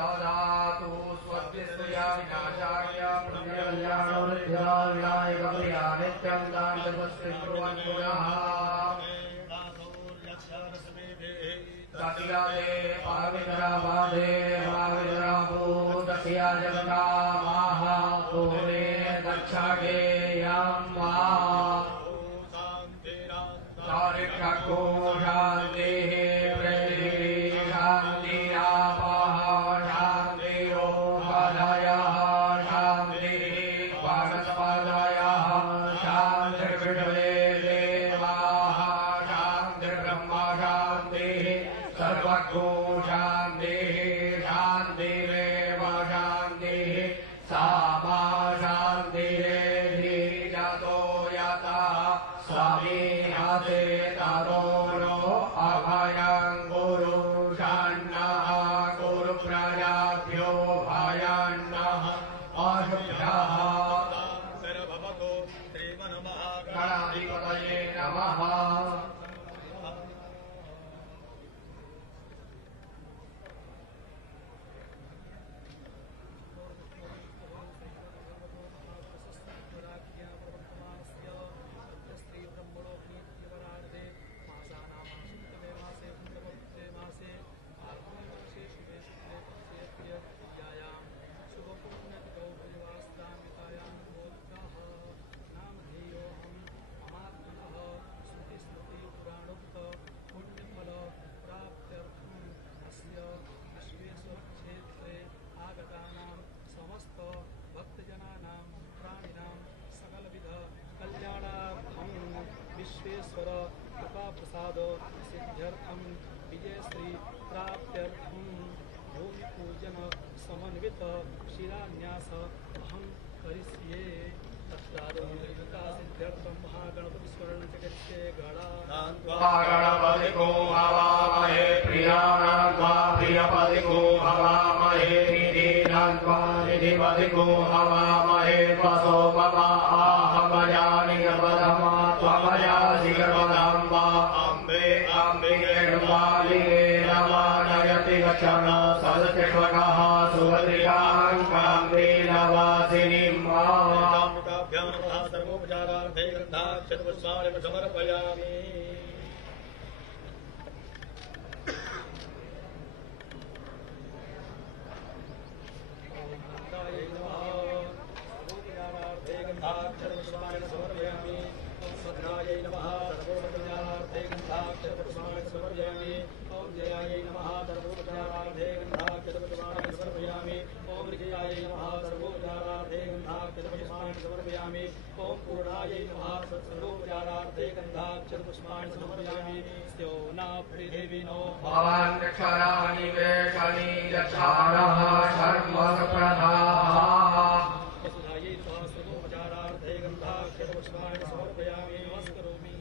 ददातु स्वस्तिस्तुया विनाशाय पुण्यकल्याणोरुद्धिराविनाय कमया नित्यं दान्तस्ति कुर्वन् पुनः सत्यादे पावितराबाधे पावितराभूतस्या जगता महाभूमे दक्षागेयं वा शारीरिको शान्तिः प्रतिः शान्तिरापः शान्तिरोपादयः शान्तिः वानस्पदयः शान्तिर्विषये देवाः शान्तिर्ब्रह्म शान्तिः सर्वको शान्तिः शान्तिरेव शान्तिः सामा शान्तिरेधि यतो यतः स्वामी हते तरोनो अभयं गुरु षण्णः गुरु प्रजाभ्यो भयन्नः अशुभ्यः गणाधिपतये नमः गणपतिको हवामहे प्रियाणान्त्वा प्रियपतिको हवामहे निधीनान्त्वा निधिपतिको हवामहे त्वसो मम आहमयानि गर्भधमा त्वमयासि गर्भधाम्बा अम्बे अम्बिके निर्वालिके नमानयति गच्छन सदतिष्वकः सुभद्रिकां काम्बीनवासिनीं मा सर्वोपचारार्थे ग्रन्थाक्षरपुष्पाणि समर्पयामि ओम पूर्णाय नमः सर्वोपचारार्थे गन्धाक्षरपुष्पाणि समर्पयामि स्योना पृथिवीनो भवान् क्षराणि वेषणि यक्षाणः शर्मसप्रधाः वसुधायै नमः सर्वोपचारार्थे गन्धाक्षरपुष्पाणि समर्पयामि नमस्करोमि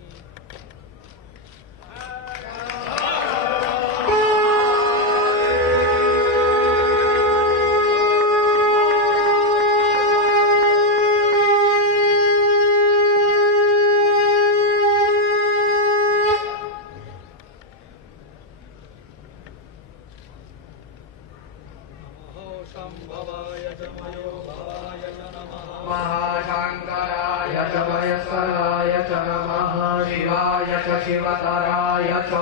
महाशंकराय च महेश्वराय च नमः शिवाय च शिवतराय च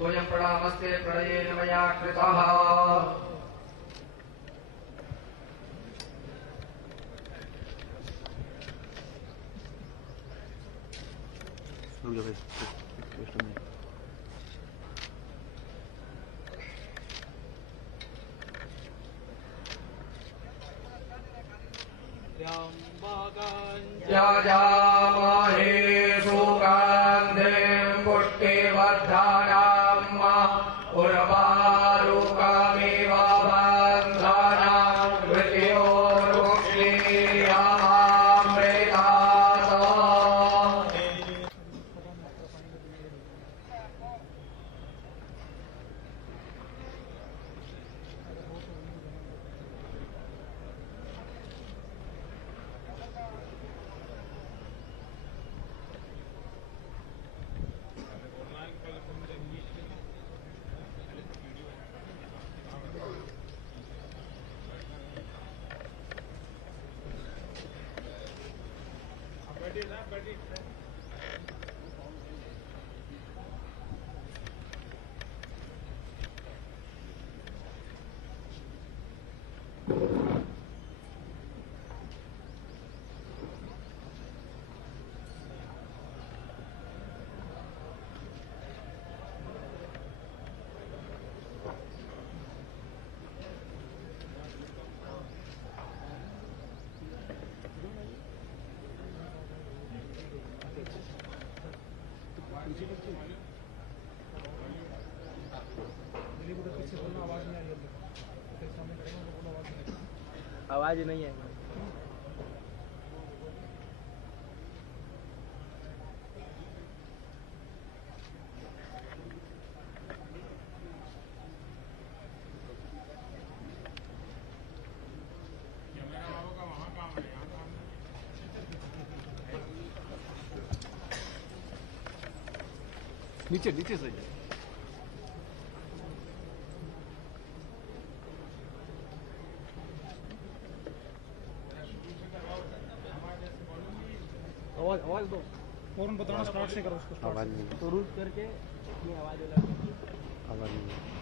भोजन प्रणामस्ते प्रणयेन मया कृतः यजामहे सुगन्धिं पुष्टिवर्धनम् उर्वारुकमिव बन्धनं मृत्योर्मुक्तिरमामृतात् आवाज नहीं है। नीचे नीचे सही है। आवाज दो। फौरन बताना, स्टार्ट से करो उसको। आवाज नहीं, तो रूट करके अपनी आवाज अलग। आवाज नहीं।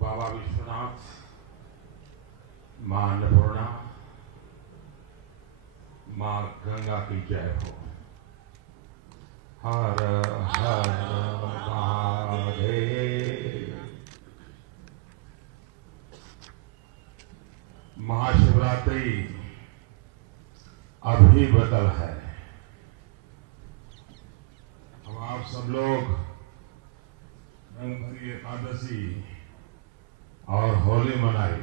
बाबा विश्वनाथ, मां अन्नपूर्णा, मां गंगा की जय हो। हर हर महादेव। महाशिवरात्रि अभी बदल है। अब आप सब लोग रंगभरी एकादशी और होली मनाई,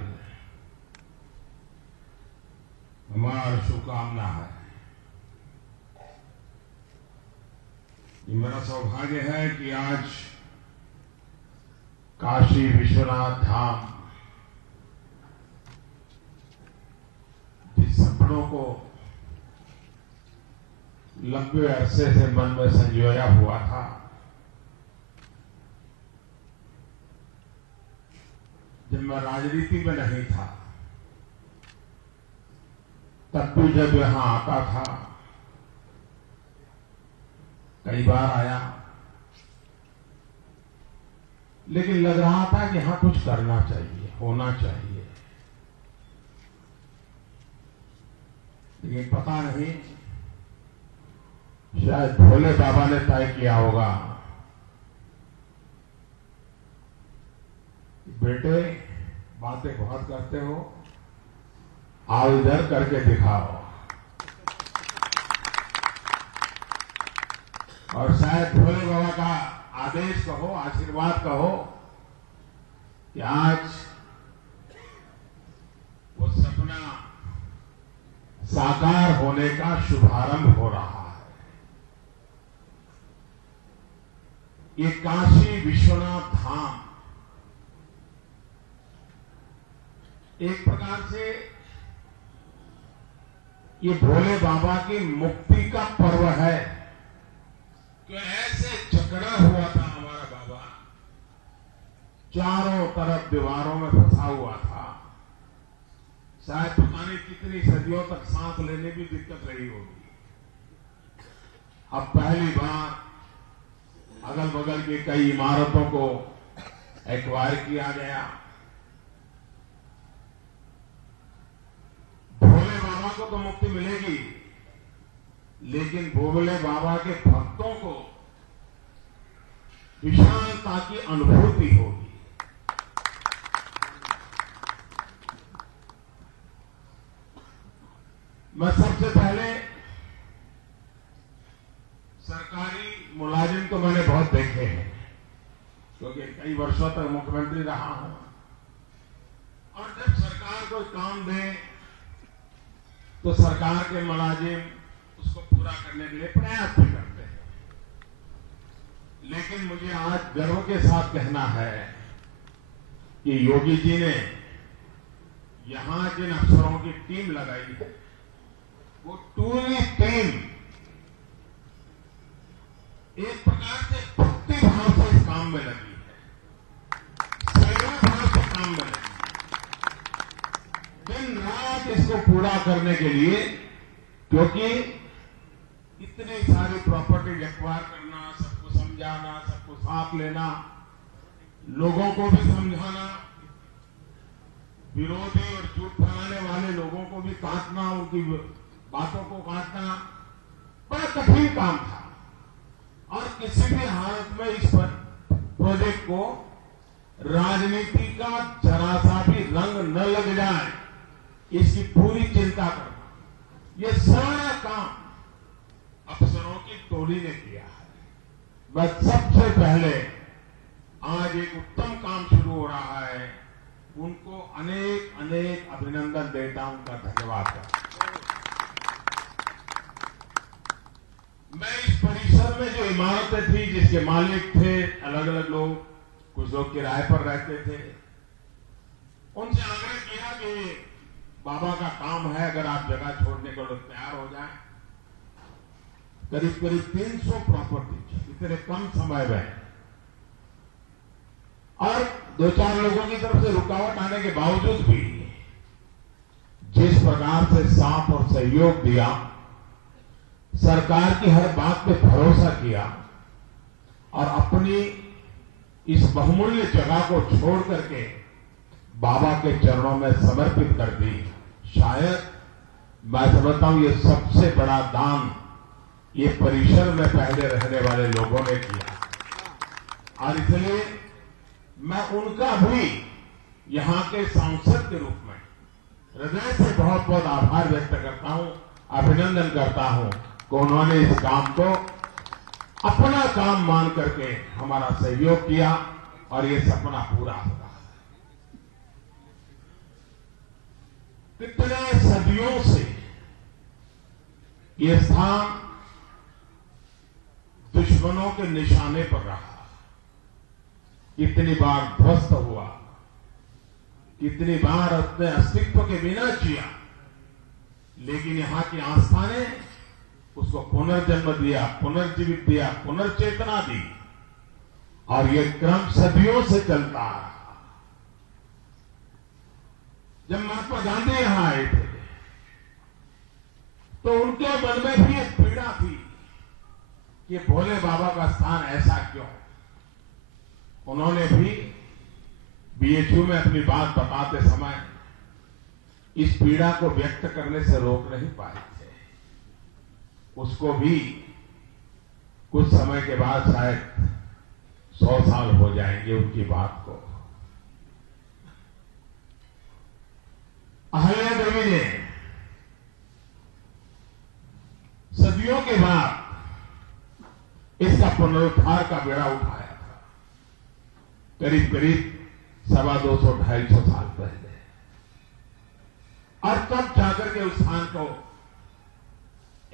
हमारी शुभकामना है। ये मेरा सौभाग्य है कि आज काशी विश्वनाथ धाम जिस सपनों को लंबे अरसे से मन में संजोया हुआ था, जब मैं राजनीति में नहीं था तब भी जब यहां आता था, कई बार आया, लेकिन लग रहा था कि यहां कुछ करना चाहिए, होना चाहिए। लेकिन पता नहीं, शायद भोले बाबा ने तय किया होगा, बेटे बातें बहुत करते हो, आओ इधर करके दिखाओ। और शायद भोले बाबा का आदेश कहो, आशीर्वाद कहो कि आज वो सपना साकार होने का शुभारंभ हो रहा है। ये काशी विश्वनाथ धाम एक प्रकार से ये भोले बाबा की मुक्ति का पर्व है कि ऐसे झगड़ा हुआ था हमारा बाबा, चारों तरफ दीवारों में फंसा हुआ था। शायद पता नहीं कितनी सदियों तक सांस लेने भी दिक्कत रही होगी। अब पहली बार अगल बगल की कई इमारतों को एक्वायर किया गया। भोले बाबा को तो मुक्ति मिलेगी, लेकिन भोले बाबा के भक्तों को विशालता की अनुभूति होगी। मैं सबसे पहले सरकारी मुलाजिम तो मैंने बहुत देखे हैं, क्योंकि कई वर्षों तक मुख्यमंत्री रहा हूं। और जब सरकार कोई काम दे तो सरकार के मुलाजिम उसको पूरा करने के लिए प्रयास भी करते हैं। लेकिन मुझे आज गर्व के साथ कहना है कि योगी जी ने यहां जिन अफसरों की टीम लगाई है, वो पूरी टीम एक प्रकार से भक्ति भाव से इस काम में लगी है, सेवा भाव से काम में लगी है, दिन रात इसको पूरा करने के लिए। क्योंकि इतनी सारी प्रॉपर्टी एक्वायर करना, सबको समझाना, सबको साथ लेना, लोगों को भी समझाना, विरोधी और झूठ फैलाने वाले लोगों को भी काटना, उनकी बातों को काटना बड़ा कठिन काम था। और किसी भी हालत में इस पर प्रोजेक्ट को राजनीति का जरा सा भी रंग न लग जाए, इसकी पूरी चिंता करना, ये सारा काम अफसरों की टोली ने किया है। मैं सबसे पहले आज एक उत्तम काम शुरू हो रहा है, उनको अनेक अनेक अभिनंदन देता हूं, उनका धन्यवाद करता हूं। मैं इस परिसर में जो इमारतें थी, जिसके मालिक थे अलग अलग लोग, कुछ लोग किराए पर रहते थे, उनसे आग्रह किया कि बाबा का काम है, अगर आप जगह छोड़ने को लोग तैयार हो जाए। करीब करीब 300 प्रॉपर्टी इतने कम समय में, और दो चार लोगों की तरफ से रुकावट आने के बावजूद भी जिस प्रकार से साथ और सहयोग दिया, सरकार की हर बात पे भरोसा किया और अपनी इस बहुमूल्य जगह को छोड़ करके बाबा के चरणों में समर्पित कर दी, शायद मैं समझता हूं ये सबसे बड़ा दान ये परिसर में पहले रहने वाले लोगों ने किया और इसलिए मैं उनका भी यहां के सांसद के रूप में हृदय से बहुत बहुत आभार व्यक्त करता हूं, अभिनंदन करता हूं कि उन्होंने इस काम को अपना काम मान करके हमारा सहयोग किया और ये सपना पूरा होगा। कितने सदियों से ये स्थान दुश्मनों के निशाने पर रहा, कितनी बार ध्वस्त हुआ, कितनी बार अपने अस्तित्व के बिना जिया, लेकिन यहां की आस्था ने उसको पुनर्जन्म दिया, पुनर्जीवित दिया, पुनर्चेतना दी और ये क्रम सदियों से चलता आ रहा। जब महात्मा गांधी यहां आए थे तो उनके मन में भी एक पीड़ा थी कि भोले बाबा का स्थान ऐसा क्यों। उन्होंने भी बीएचयू में अपनी बात बताते समय इस पीड़ा को व्यक्त करने से रोक नहीं पाए थे। उसको भी कुछ समय के बाद शायद 100 साल हो जाएंगे उनकी बात को। अहल्या देवी ने सदियों के बाद इसका पुनरुद्धार का बेड़ा उठाया था, करीब करीब 250-250 साल पहले, और तब जाकर के उस स्थान को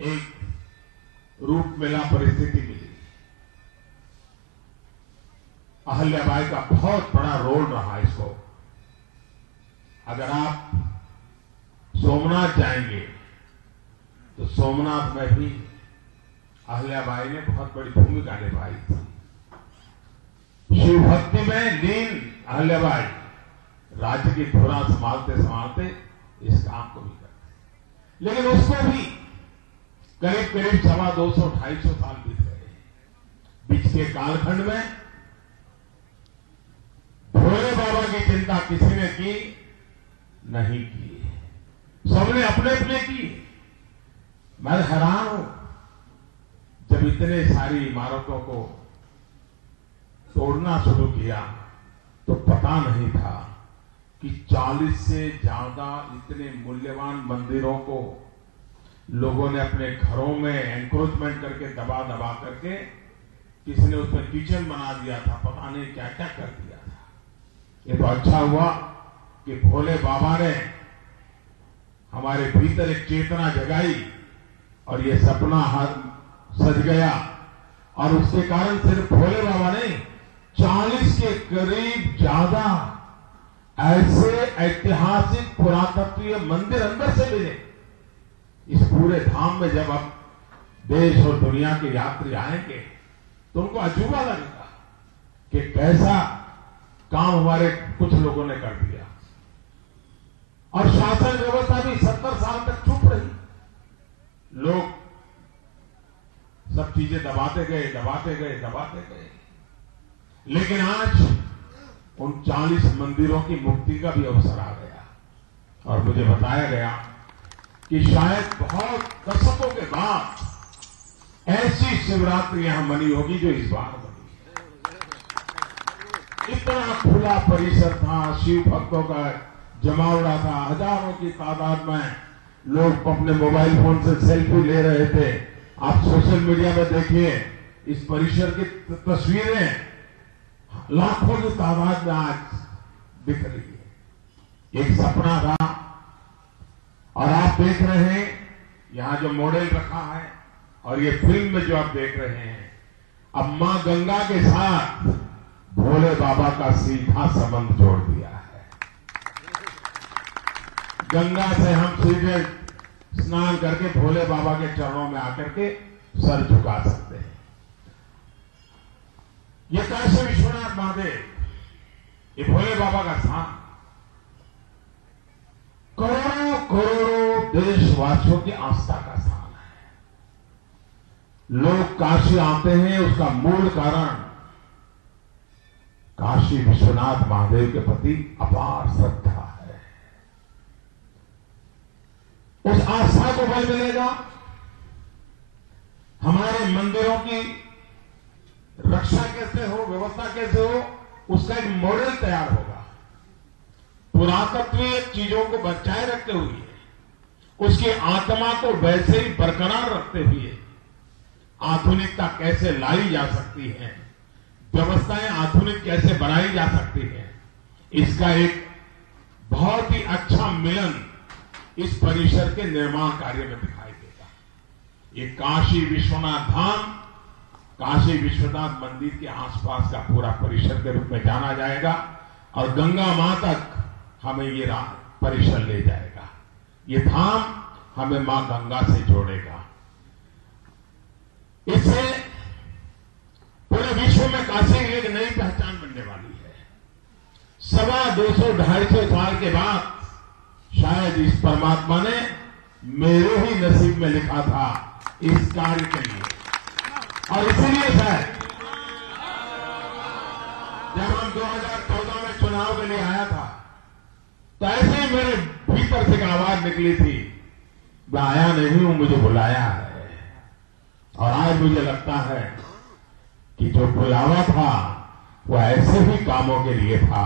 एक रूप मिला, परिस्थिति मिली। अहल्याबाई का बहुत बड़ा रोल रहा इसको। अगर आप सोमनाथ जाएंगे तो सोमनाथ में भी अहल्याबाई ने बहुत बड़ी भूमिका निभाई थी। शिव भक्ति में लीन अहल्याबाई राज्य की धुरा संभालते संभालते इस काम को भी करते, लेकिन उसको भी करीब करीब 250-250 साल बीत गए। बीच के कालखंड में भोले बाबा की चिंता किसी ने की नहीं की, सबने अपने अपने की। मैं हैरान हूं, जब इतने सारी इमारतों को तोड़ना शुरू किया तो पता नहीं था कि 40 से ज्यादा इतने मूल्यवान मंदिरों को लोगों ने अपने घरों में एनक्रोचमेंट करके दबा दबा करके, किसी ने उसमें किचन बना दिया था, पता नहीं क्या क्या कर दिया था। ये तो अच्छा हुआ कि भोले बाबा ने हमारे भीतर एक चेतना जगाई और ये सपना सज गया, और उसके कारण सिर्फ भोले बाबा नहीं, 40 के करीब ज्यादा ऐसे ऐतिहासिक पुरातत्वीय मंदिर अंदर से मिले। इस पूरे धाम में जब अब देश और दुनिया के यात्री आएंगे तो उनको अजूबा लगेगा कि कैसा काम हमारे कुछ लोगों ने कर दिया। और शासन व्यवस्था भी 70 साल तक चुप रही, लोग सब चीजें दबाते गए, दबाते गए, दबाते गए। लेकिन आज उन 40 मंदिरों की मुक्ति का भी अवसर आ गया, और मुझे बताया गया कि शायद बहुत दशकों के बाद ऐसी शिवरात्रि यहां मनी होगी जो इस बार बनी है। इतना खुला परिसर था, शिव भक्तों का जमावड़ा था, हजारों की तादाद में लोग अपने मोबाइल फोन से सेल्फी ले रहे थे। आप सोशल मीडिया में देखिए, इस परिसर की तस्वीरें लाखों की तादाद में आज दिख रही है। एक सपना था, और आप देख रहे हैं यहां जो मॉडल रखा है और ये फिल्म में जो आप देख रहे हैं, अब मां गंगा के साथ भोले बाबा का सीधा संबंध जोड़ दिया है। गंगा से हम सीधे स्नान करके भोले बाबा के चरणों में आकर के सर झुका सकते हैं। ये काशी विश्वनाथ महादेव, ये भोले बाबा का स्थान करोड़ों करोड़ों देशवासियों की आस्था का स्थान है। लोग काशी आते हैं, उसका मूल कारण काशी विश्वनाथ महादेव के प्रति अपार श्रद्धा है। उस आस्था को बल मिलेगा हमारे मंदिरों की रक्षा कैसे हो, व्यवस्था कैसे हो, उसका एक मॉडल तैयार होगा। पुरातत्वीय चीजों को बचाए रखते हुए, उसकी आत्मा को वैसे ही बरकरार रखते हुए आधुनिकता कैसे लाई जा सकती है, व्यवस्थाएं आधुनिक कैसे बनाई जा सकती है, इसका एक बहुत ही अच्छा मिलन इस परिसर के निर्माण कार्य में दिखाई देगा। ये काशी विश्वनाथ धाम, काशी विश्वनाथ मंदिर के आसपास का पूरा परिसर के रूप में जाना जाएगा और गंगा मां तक हमें ये परिसर ले जाएगा। ये धाम हमें मां गंगा से जोड़ेगा। इससे पूरे विश्व में काशी एक नई पहचान बनने वाली है। 250-250 साल के बाद शायद इस परमात्मा ने मेरे ही नसीब में लिखा था इस कार्य के लिए, और इसीलिए शायद जब हम 2014 में चुनाव के लिए आया था तो ऐसे ही मेरे भीतर से एक आवाज निकली थी, मैं आया नहीं हूं, मुझे बुलाया है। और आज मुझे लगता है कि जो बुलावा था वो ऐसे ही कामों के लिए था,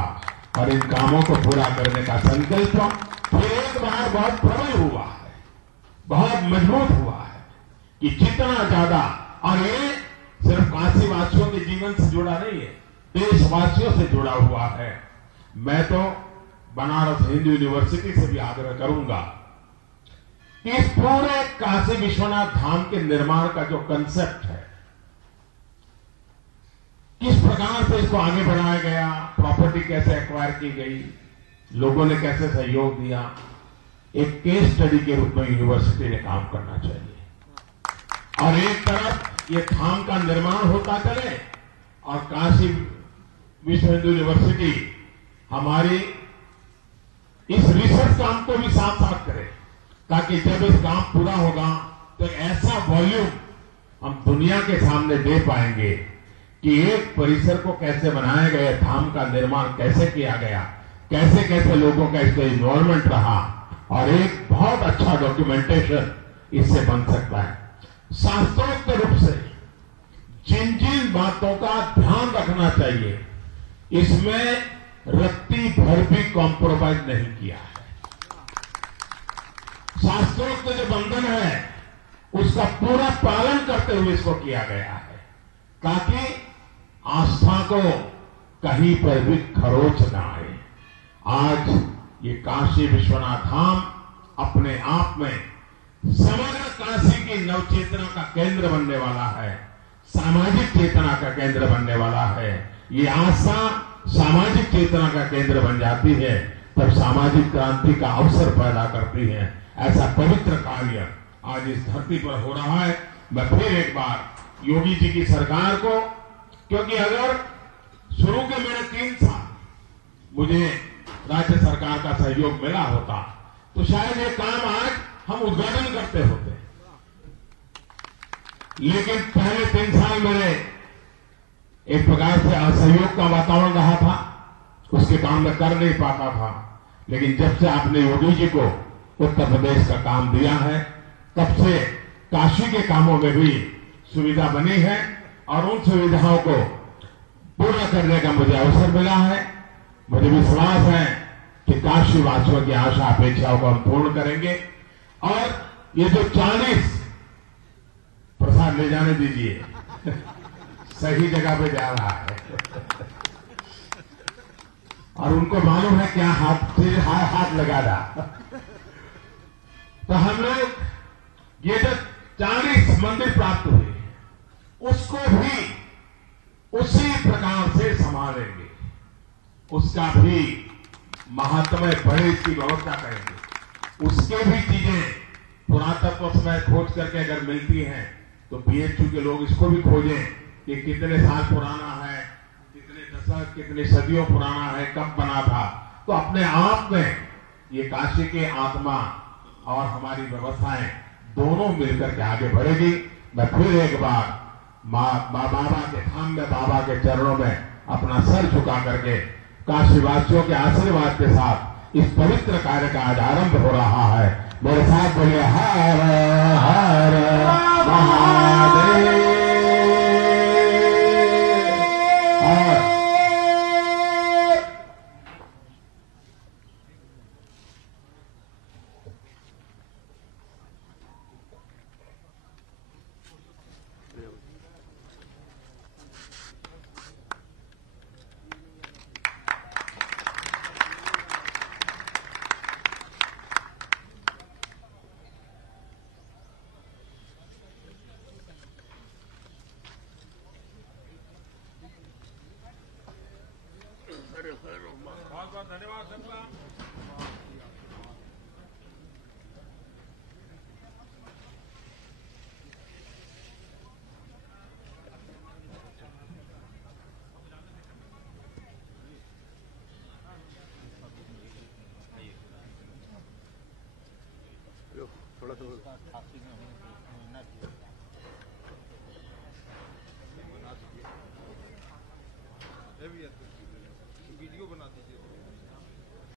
और इन कामों को पूरा करने का संकल्प फिर एक बार बहुत प्रबल हुआ है, बहुत मजबूत हुआ है कि जितना ज्यादा, और ये सिर्फ काशीवासियों के जीवन से जुड़ा नहीं है, देशवासियों से जुड़ा हुआ है। मैं तो बनारस हिंदू यूनिवर्सिटी से भी आग्रह करूंगा कि इस पूरे काशी विश्वनाथ धाम के निर्माण का जो कंसेप्ट है, किस प्रकार से इसको आगे बढ़ाया गया, प्रॉपर्टी कैसे एक्वायर की गई, लोगों ने कैसे सहयोग दिया, एक केस स्टडी के रूप में यूनिवर्सिटी ने काम करना चाहिए। और एक तरफ ये धाम का निर्माण होता चले और काशी विश्व हिंदू यूनिवर्सिटी हमारी इस रिसर्च काम को भी साथ साथ करे, ताकि जब इस काम पूरा होगा तो एक ऐसा वॉल्यूम हम दुनिया के सामने दे पाएंगे कि एक परिसर को कैसे बनाया गया, धाम का निर्माण कैसे किया गया, कैसे कैसे लोगों का इसमें इन्वॉल्वमेंट रहा, और एक बहुत अच्छा डॉक्यूमेंटेशन इससे बन सकता है। शास्त्रोक्त रूप से जिन जिन बातों का ध्यान रखना चाहिए, इसमें रत्ती भर भी कॉम्प्रोमाइज नहीं किया है। शास्त्रोक्त जो बंधन है उसका पूरा पालन करते हुए इसको किया गया है, ताकि आस्था को कहीं पर भी खरोच ना आए। आज ये काशी विश्वनाथ धाम अपने आप में समग्र काशी की नवचेतना का केंद्र बनने वाला है, सामाजिक चेतना का केंद्र बनने वाला है। ये आस्था सामाजिक चेतना का केंद्र बन जाती है, तब सामाजिक क्रांति का अवसर पैदा करती है। ऐसा पवित्र कार्य आज इस धरती पर हो रहा है। मैं फिर एक बार योगी जी की सरकार को, क्योंकि अगर शुरू के मेरे 3 साल मुझे राज्य सरकार का सहयोग मिला होता तो शायद ये काम आज हम उद्घाटन करते होते, लेकिन पहले 3 साल मेरे एक प्रकार से असहयोग का वातावरण रहा था, उसके काम में कर नहीं पाता था। लेकिन जब से आपने योगी जी को उत्तर प्रदेश का काम दिया है, तब से काशी के कामों में भी सुविधा बनी है, और उन सुविधाओं को पूरा करने का मुझे अवसर मिला है। मुझे विश्वास है कि काशी वासियों की आशा अपेक्षाओं को हम पूर्ण करेंगे। और ये जो 40 प्रसाद ले जाने दीजिए, सही जगह पे जा रहा है, और उनको मालूम है क्या हाथ लगा रहा। तो हम लोग ये जो 40 मंदिर प्राप्त हुए उसको भी उसी प्रकार से संभालेंगे, उसका भी महात्म्य बड़े की व्यवस्था करेंगे। उसके भी चीजें पुरातत्व समय खोज करके अगर मिलती हैं तो बीएचयू के लोग इसको भी खोजें कि कितने साल पुराना है, कितने दशक, कितनी सदियों पुराना है, कब बना था। तो अपने आप में ये काशी की आत्मा और हमारी व्यवस्थाएं दोनों मिलकर के आगे बढ़ेगी। मैं फिर एक बार बाबा के धाम में, बाबा के चरणों में अपना सर झुका करके काशीवासियों के आशीर्वाद के साथ इस पवित्र कार्य का आज आरंभ हो रहा है। मेरे साथ बोले हर हर महादेव। थोड़ा सा